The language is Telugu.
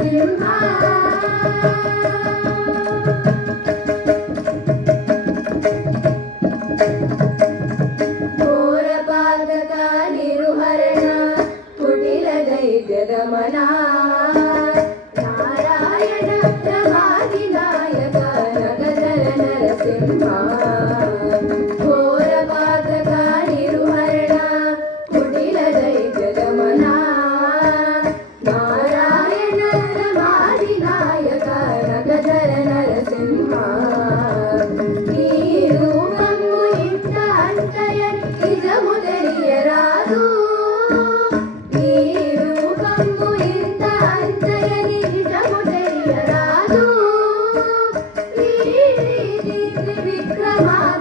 నరసింహ ఘోరపాతక నిరుహరణ కుటిల దైత్యదమనా నారాయణ రమాధినాయక నగధర నరసింహ ఘోరపాతక నిరుహరణ కుటిల దైత్యదమనా నారాయణ రమాధినాయక నగధర నరసింహ నీ రూపము ఇంత అంతయని నిజము తెలియరాదు నీ రూపము ఇంత అంతయని నిజము తెలియరాదు